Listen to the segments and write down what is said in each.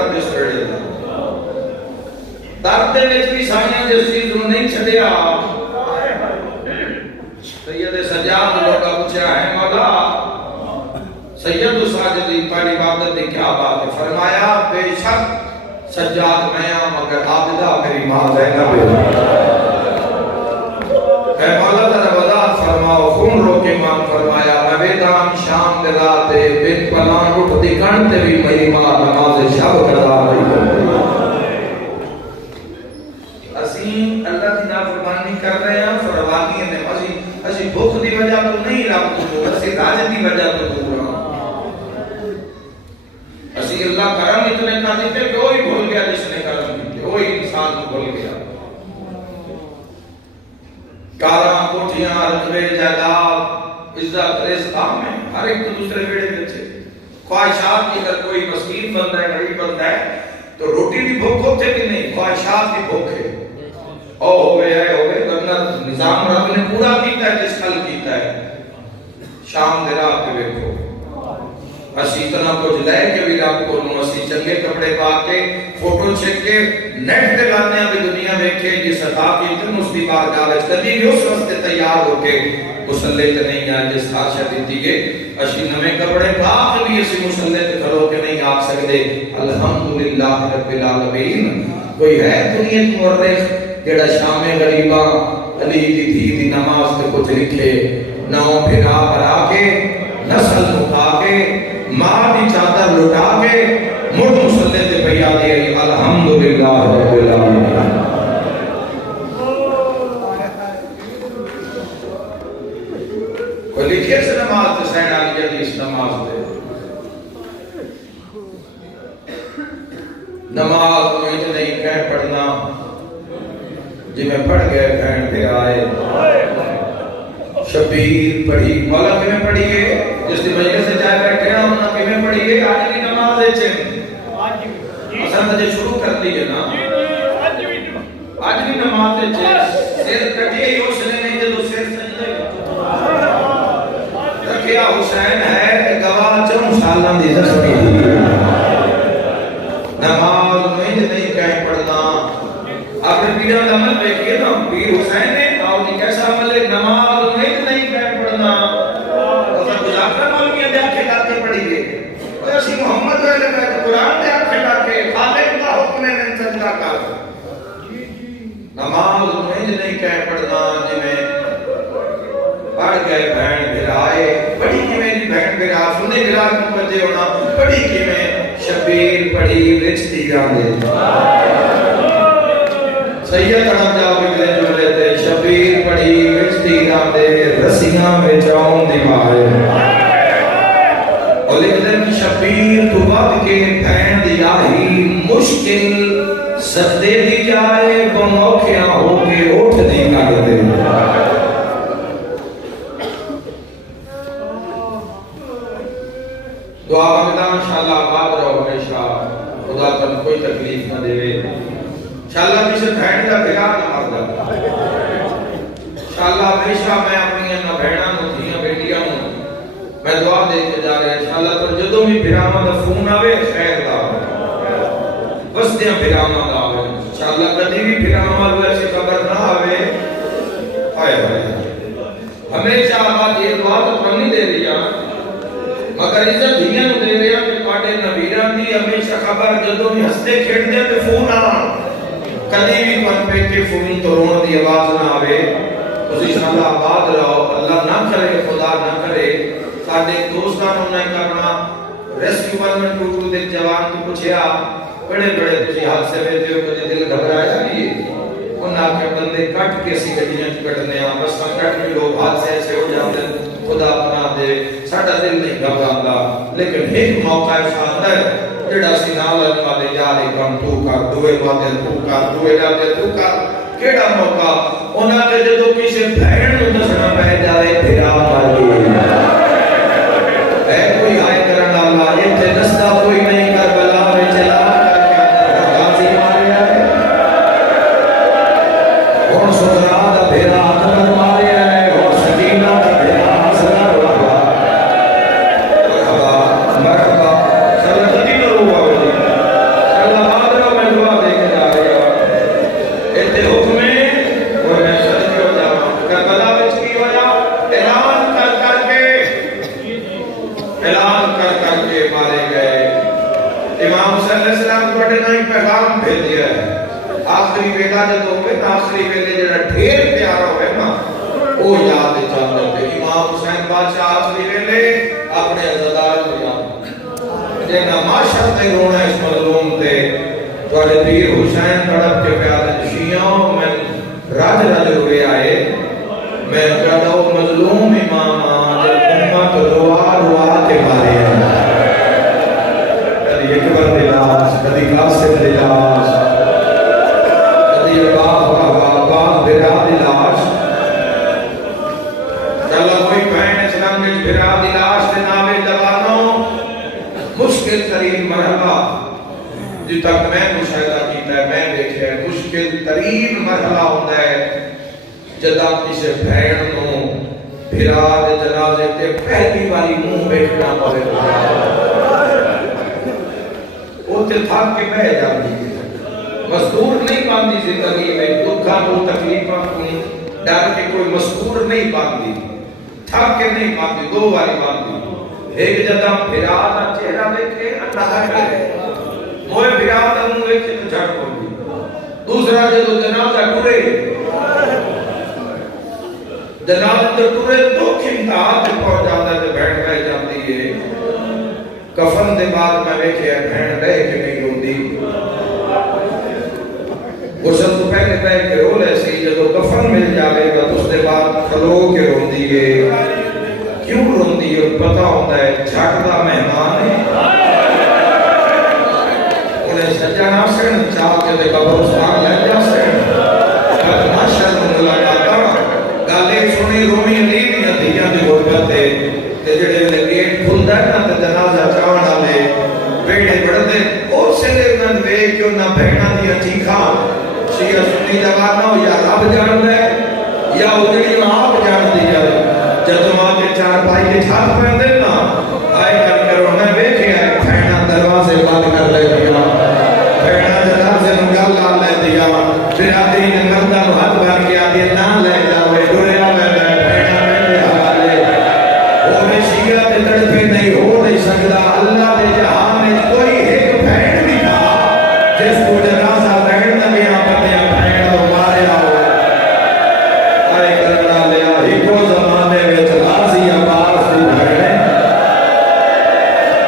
दर्द इस वेले दा दर्द दे विच भी साइयां जिस चीज नूं नहीं छड्डिया। सैयद सज्जाद लोगा पूछा है मौला सैयद साजिदी पर इबादत की क्या बात है? फरमाया बेशक सज्जाद मैं मगर आबिदा मेरी मां ज़ैनब है। मौला तेरा वज़ाहत फरमाओ खून रोके मान। फरमाया नवेदान शाम दे रात बिन पलान उठ दिखण ते भी मेरी मां नमाज शब कदा रही। अल्लाह की नाफरमानी कर रहे हैं फरवानी ने असी भूख दी वजह तो नहीं रब तो दूर असी राज दी वजह तो दूर असी अल्लाह करम इतने कर दिते कि वही भूल गया जिसने करम किए वही इंसान को भूल गया। कारा कोठियां रतबे जायदाद इज्जत रिज़्क़ में हर एक दूसरे बेड़े बच्चे ख्वाहिशात की अगर कोई मस्कीन बंदा है गरीब बंदा है तो रोटी की भूख होती कि नहीं ख्वाहिशात की भूख है। ओ होवे करना निजाम रब ने पूरा कीता है जिस कल कीता है। शाम दे रात देखो असी इतना कुछ ले के भी रब को नु असी चंगे कपड़े पा के फोटो छेक के नेट ते लाने भी दुनिया देखे जिस अता की इतनी उसकी बारगाह विच कभी भी उस वास्ते तैयार होके मुसल्ले ते नहीं आ जिस आशा दी है। असी नवे कपड़े पा के भी असी मुसल्ले ते खड़ो के नहीं आ सकदे। अल्हम्दुलिल्लाह रब्बिल आलमीन। कोई है दुनिया में मुर्रिख जेड़ा शामे गरीबा अली दी थी दी नमाज ते कुछ लिखे नौ फिरा भरा के नस्ल मुका के मां दी चादर लुटा के मुड़ मुसल्ले ते भैया दे अल्हम्दुलिल्लाह रब्बिल आलमीन। कोई लिखे से नमाज ते सैन आली हदीस नमाज दे नमाज में इतने ही कह पढ़ना जिमें पढ़ गए बहन पे आए शबीर पढ़ी मौला किमें पढ़ी है जिस दिन मजलिस से जाए बैठे ना उन्होंने किमें पढ़ी है आज की नमाज है असल तो शुरू कर दी है ना आज की नमाज है सिर कटे ही उसने नहीं जो सिर सजदे रखिया हुसैन है गवाह 4 साल दी सुनी नमाज में नहीं कह पढ़ना। अपने पीर का अमल देखिए ना पीर हुसैन ने और जी कैसा अमल है नमाज में नहीं कह पढ़ना और सब गुजाफर मौलवी दे आंखें लाके पढ़ी गई और असी मोहम्मद वाले में कुरान दे आंखें लाके खालिक का हुक्म ने चलता कर नमाज में नहीं कह पढ़ना जिमें पढ़ गए बहन भिराए बड़ी कि मेरी बहन भिरा सुने भिरा को बजे होना बड़ी कि मैं शबीर पढ़ी रिश्ती गांदे सैयद अहमद जावेद ने जुमले ते शबीर पढ़ी रिश्ती गांदे रसियां में जाऊं दीवार और लिखते हैं शबीर तो बाद के फैन दिया ही मुश्किल सदे दी जाए बमौखिया होके उठ दी कर दे। दुआ में इंशाअल्लाह आबाद रहो हमेशा खुदा तन कोई तकलीफ ना देवे इंशाअल्लाह किसी बहन का बिगाड़ ना मरदा इंशाअल्लाह हमेशा मैं अपनी ना बहना नु धियां बेटियां नु मैं दुआ दे के जा रहा इंशाअल्लाह पर जदों भी बिरामा दा फोन आवे खैर दा वसदे बिरामा दा आवे इंशाअल्लाह कदी भी बिरामा नु ऐसी खबर ना आवे हाय हाय हमेशा आबाद ये दुआ तो करनी दे रही है मगर इज्जत धियां नु दे रहे हैं कि पाटे नबीरां दी हमेशा खबर जदों भी हंसते खेडदे ते फोन आना कदी भी मन पे के फोन तो रोण दी आवाज ना आवे तुसी इंशाअल्लाह आबाद रहो अल्लाह ना करे खुदा ना करे साडे दोस्तां नु ना अपना रेस्क्यू 112 दे जवान को पूछया बड़े बड़े तुसी हादसे में थे कुछ दिल घबराया नहीं उन्हां के बंदे कट के सी गड्डियां च कटने आ बस कट के लोग हादसे से हो जाते खुदा अपना दे साडा दिल नहीं घबरांदा लेकिन एक मौका ऐसा है जेड़ा सी नाल वाले जा रहे काम तू कर दुए वादे तू कर दुए वादे तू कर केड़ा मौका उन्हां के जदों किसी भैन नु दसना पै जाए फिर आ कर है कोई हाय करन वाला इथे दसदा कोई नहीं करबला में चला गाजी मारिया है और सुधरा दा फेरा अकबर मारिया है और सकीना दा फेरा हसना हुआ मरहबा मरहबा चलो जल्दी करो इमाम हुसैन अलैहिस्सलाम ਤੁਹਾਡੇ ਨਾਲ ਹੀ ਪੈगाम भेजिया है आखिरी वेला जब होवे ना आखिरी वेले जेड़ा ढेर प्यारा होवे ना वो याद चाहते थे इमाम हुसैन बादशाह आखिरी वेले अपने अज़ादार को याद जे ना माशर ते रोना इस मजलूम ते ਤੁਹਾਡੇ पीर हुसैन तड़प के प्यारे शियाओं में राज राज रोए आए मैं कहता हूं मजलूम इमाम जब उम्मत रोआ रोआ के मारे कभी अकबर दिलास कभी कासिम दिलास कभी अब्बास बिरा दिलास चलो कोई बहन इस्लाम में बिरा दिलास के नामे जवानों मुश्किल तरीन मरहला जिस तक मैं मुशाहिदा कीता है मैं देखा मुश्किल तरीन मरहला होता है जदा किसी बहन नो फिरा दे जनाजे ते पहली बारी मुंह देखना पवे ओते थक के बह जाती है मजदूर नहीं पाती जिंदगी में दुखा को तकलीफा को डर के कोई मजदूर नहीं पाती थक के नहीं पाती दो बारी पाती एक जदा फिरा दा चेहरा देखे अल्लाह करे मोए फिरा दा मुंह देखे तो झट पड़ती दूसरा जदों जनाजा टुरे जनाब तो पूरे दुख इंतहा पे पहुंच जाता है तो बैठ रह जाती है कफन के बाद मैं वेखिया बहन रह के नहीं रोंदी गुस्ल तो पहले पह के रो ले सी जब कफन मिल जाएगा तो उसके बाद खलो के रोंदी है क्यों रोंदी है पता होता है झट का मेहमान है उन्हें सजाना से चाह के कब्रिस्तान ले जा से माशा मुलाकात गाले सुनी रोमी अली दी हदियां दी गुरबत है ते जेड़े वेले गेट खुलदा है ना ते जनाजा चावण वाले बेड़े बढ़दे उस वेले उन्हां वेख के उन्हां बहणां दी चीखां शिया सुन्नी जवाना हो या रब जानदा है या ओ जेड़ी आप जानदी है जदों आके चार भाई के छाप पैंदे ना आए कर करो मैं वेखिया बहणां दरवाजे बंद कर ले दिया बहणां जनाजे नु गल ला ले दिया बिरादरी ने मर्दां नु हाथ बांध के आदि ना ले जावे डुरिया वे बहणां मेरे हवाले ओ में शिया ते तड़पे नहीं हो नहीं सकदा अल्लाह दे जहान में कोई एक बहन भी था जिसको जनाजा बहन दा गया पते बहन तो मारे आओ अरे करना लिया इको जमाने विच गाजी अब्बास दी बहन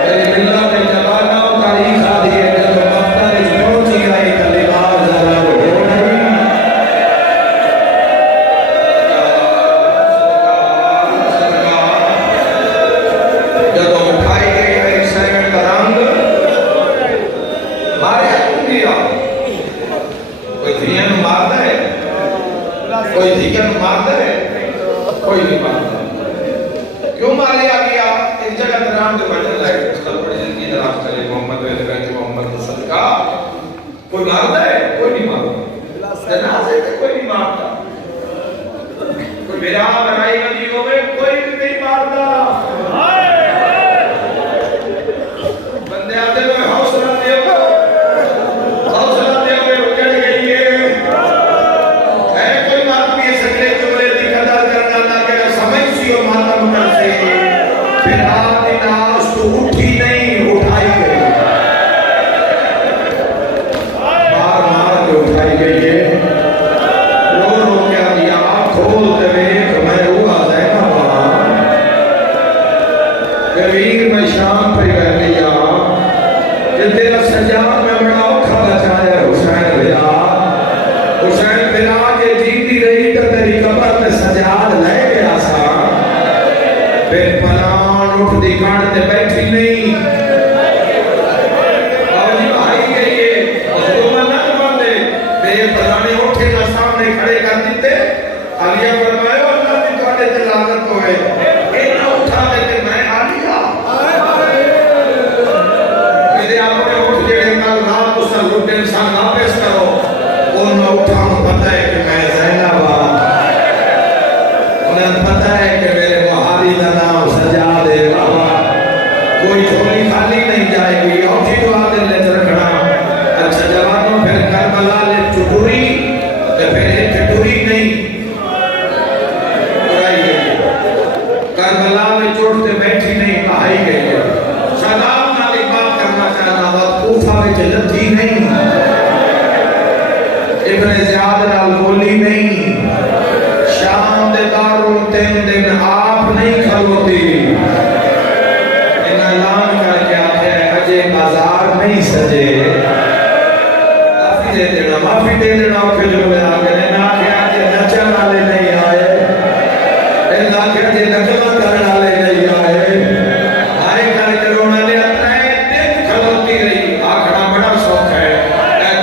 मेरी मिल्लत दे जवाना तारीख आदी है जब मफ्ता विच पहुंची आई त लिबास जरा हो नहीं जब उठाई गई मेरी शर्म का रंग मारे गया कोई धियां नु मारदा है कोई धियां नु मारदा है कोई नहीं मारदा क्यों मारिया गया एक जगह नाम के बढ़ने लगे उसका बड़ी जिंदगी दराज करे मोहम्मद वे कहते मोहम्मद सदका कोई मारदा है कोई नहीं मारदा जनाजे पे कोई नहीं मारता कोई मेरा बनाई नदियों में कोई भी नहीं मारता बंदे आते तो हौसला दे उजड़ गई है कोई बात भी सकले जुमले की कदर करना ना के समझ सी और मातम कर से फिर आपने नाश तो उठी नहीं उठाई गई मार मार के उठाई गई है रो रो के दिया खोल दे मैं हुआ ज़ैनब कबीर में शाम पे कर लिया च लथी नहीं, इब्ने ज़ियाद नाल बोली नहीं, शाम दे दारू 3 दिन आप नहीं खलोती। इन्हें ऐलान करके आखे अजे बाजार नहीं सजे, माफी दे देना, माफी दे देना। फिर जो मैं आगे ना आखे अजे नचन वाले नहीं आए, इन आखे अजे नकल करने वाले नहीं आए। आए करके उन्होंने अपने दिन खलोती रही। आखना बड़ा शौक है,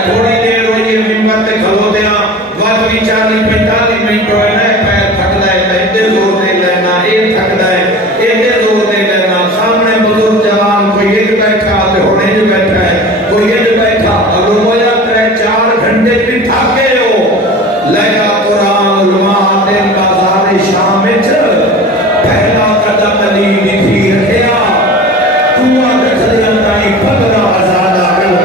थोड़ी देर हुई है मिंबर पे खलोते हैं, बात भी 40-45 मिनट होए ना, पैर थकदा है, इतने जोर दे लेना, ये थकदा है, इतने जोर दे लेना। सामने बुजुर्ग जवान कोई एक बैठा ते होने जो बैठा है, कोई एक बैठा, अब बोला 3-4 घंटे भी थक गए हो। लगा कुरान उलमा दिन बाजार शाम में पहला कदम अली निधि रखिया, दुआ रखलिया ताई 15 आजाद आ गए।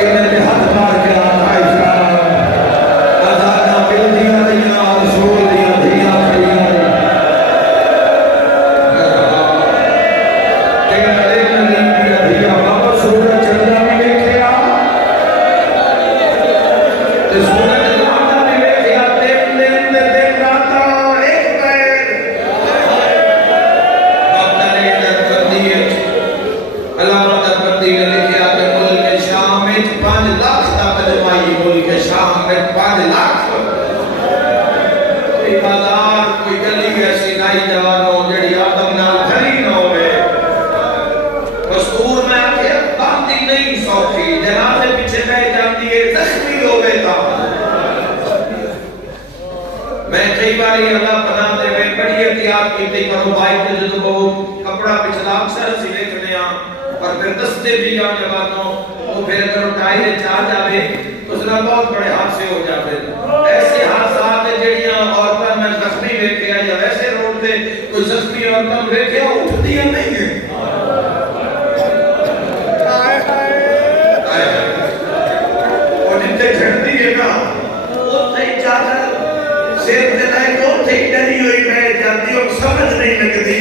इन्हें हाथ मार के आका इस्लाम आजादा मिल दिया दिया, रसूल दिया दिया खड़िया तेरे नींद दिया दिया। बाबा सूरज चंद्रा भी देखिया ते सूरज लाता भी देखिया, दिन दिन दिन राता एक पैर बाबा ने दरबंदी अल्लाह दरबंदी ने लिखिया कि मुल्क शाम में 5 लाख तक जमाई, मुल्क शाम में 5 लाख। कोई बाजार कोई गली ऐसी नहीं जवानो जड़ी आदम नाल भरी न होवे। मस्तूर में आके बांधी नहीं सौखी, जनाजे पीछे बह जाती है, जख्मी होवे ता। मैं कई बार अल्लाह पनाह देवे बड़ी एहतियात कीती करो भाई ते जो कपड़ा पिछला अक्सर सी देखने आ और फिर दसते भी आ जवानों, वो फिर अगर उठाई दे चाह जावे तो उसका बहुत बड़े हादसे हो जाते। ऐसे हादसात जड़ियां औरतां में जख्मी वेखे या वैसे रोड पे कोई जख्मी औरतां वेखे उठती नहीं है। और जितने झड़ती है ना वो सही चादर सिर ते नहीं तो ठीक डरी हुई बैठ जाती और समझ नहीं लगती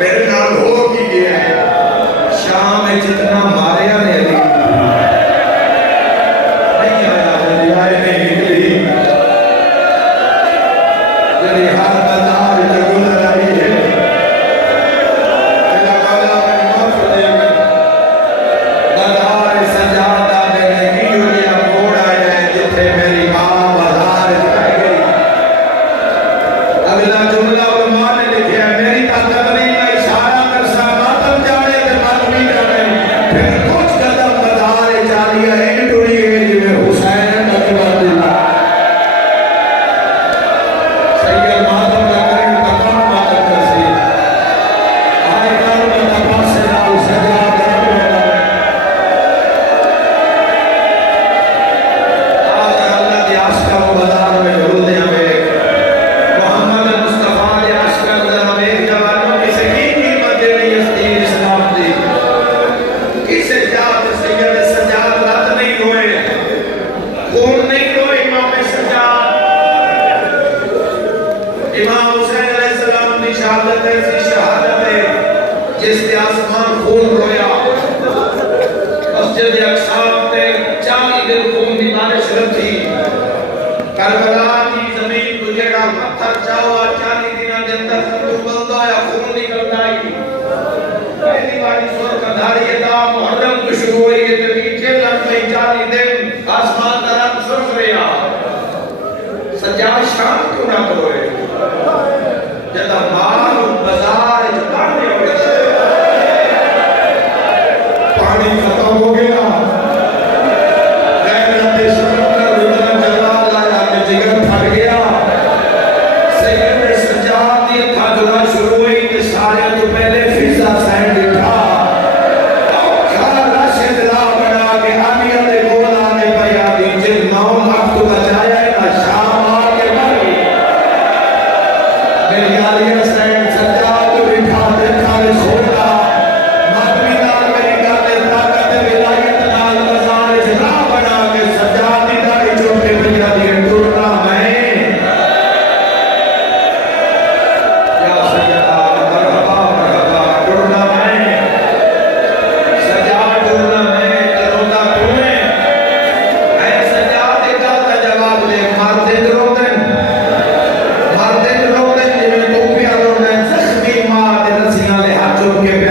मेरे नाल हो की गया है। शाम में जितना मारिया ने अली नहीं आया, जल्दी आए नहीं निकली, जल्दी हर बाजार जगुल रही है। मेरा मौला मेरी माफ दे, बाजार सजादा मैंने की हुई मोड़ आया है जिथे मेरी माँ बाजार रह गई। अगला जुमला उलमा ने लिखा है, मेरी ताकत नहीं मैं इशारा कर सा मातम जाने ते मातमी जाने, फिर कुछ कदम बाजार चालिया इन टुरी है जिਵੇਂ हुसैन अकबर सैयद मातम का करीम तमाम मातम करसी आए काल में तपासे नाल सजा करना आज अल्लाह दी आशिका को बाजार में झूलते हमें मोहम्मद मुस्तफा के आशिका को हमें जवानों किसे की कीमत देनी है इस्लाम दी, किसे जात सैयद सजाद रत नहीं होए, खून नहीं रोए इमाम सजाद। इमाम हुसैन अलैहिस्सलाम की शहादत ऐसी शहादत है जिसके आसमान खून रोया। मस्जिद अक्सा पे 40 दिन खून की बारिश रखी। करबला की जमीन को जेड़ा पत्थर चावा 40 दिनों के अंदर उबलता है, खून निकलता है। पहली बारी सुर का धारी अदा मुहर्रम को शुरू हुई है तो पीछे लग में 40 दिन आसमान का रंग सुर्ख रहा। सजाद शाम क्यों ना करोए जब माल बाजार जुटाने हो गए, पानी खत्म हो गया, जिगर फट गया। सैयद सजाद की अखा शुरू हुई तो सारे तो पहले फिजा सैंड उठा और राशिद ला बना के आलिया दे कोल आने पे आदि जिन 9 लाख तो बचाया ना शाम आके मर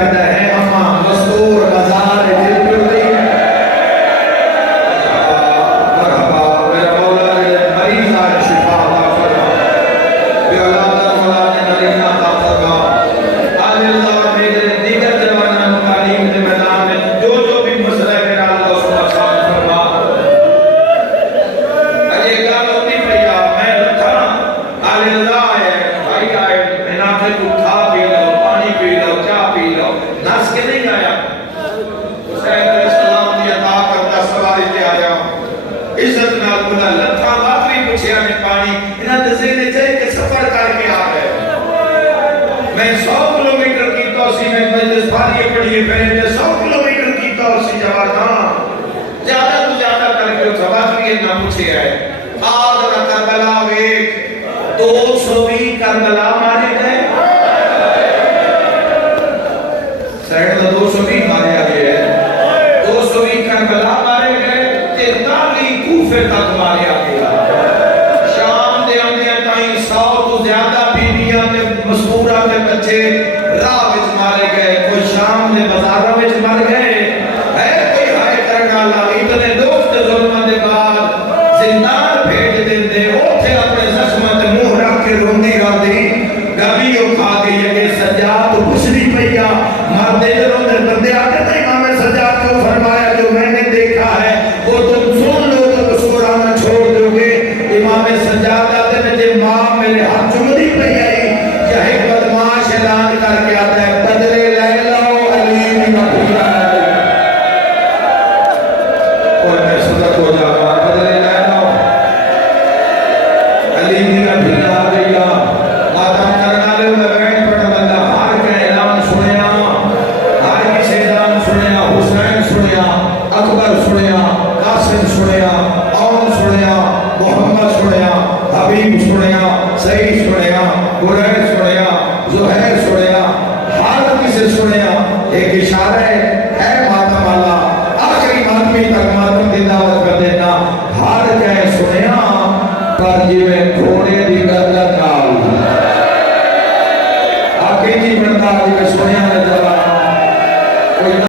प्यादा है अम्मा मस्तूर बाजार दिल जुड़ती है मरहबा मेरा मौला ने मरीज आज शिफा अता फरमा बेऔलाद मौला ने मरीना अता फरमा आलिल्लाह मेरे दीगर जवाना तालीम के मैदान में जो भी मसला है मेरा अल्लाह उसका आसान फरमा अजे गाल होती भैया मैं था आलिल्लाह है भाई आए बिना के तू खा पी लो पानी पी लो चाय पी लो नाश के नहीं आया हुसैन अलैहिस्सलाम दी अता करता सवारी ते आया इज्जत नाल बुला लथा आखिरी पूछया ने पानी इना दे ज़हन च के सफर करके आ गए मैं 100 किलोमीटर की तो सी में मजलिस फारिए पढ़िए पहले 100 किलोमीटर की तो सी जवाना ज्यादा तो ज्यादा करके जवाब लिए ना पूछे है आज और करबला वेख 220 करबला मारे गए सैयद 220 मारे गए 220 करबला मारे गए 43 कूफे तक मारे गए शाम दे आंदे ताई 100 तो ज्यादा बीबियां ते मस्तूरा ते बच्चे राह विच मारे गए कोई शाम दे बाजारों विच मर गए है कोई हाय करने वाला इतने दोस्त जुल्म दे बाद जिंदान भेज देंदे ओथे अपने जख्म ते मुंह रख के रोंदी गांदी गबी ओ खा गई है सजाद खुशरी पैया मरदे रोंदे बंदे आते थे इमाम सजाद को फरमाया जो मैंने देखा है वो तुम सुन लो तो मुस्कुराना छोड़ दोगे इमाम सजाद आते ने जे मां मेरे हाथ चुमदी पई आई चाहे बदमाश ऐलान करके आता है बदले ले लो अली दी मखिया और मैं सदक हो जाऊंगा बदले ले लो अली दी मखिया आ गया माता करना ले मैं बैठ पड़ा बंदा हार का ऐलान सुनया हार की ऐलान सुनया हुसैन सुनया अकबर सुनया कासिम सुनया औन सुनया मोहम्मद सुनया हबीब सुनया सईद सुनया कुरैश सुनया ज़ुहैर सुनया हर किसी सुनया एक इशारा है मातम वाला आखिरी मातमी तक मातम की दावत कर देना हर कह सुनया पर जिवें घोड़े दी गर्दन नाल आखिरी बंदा जिवें सुनया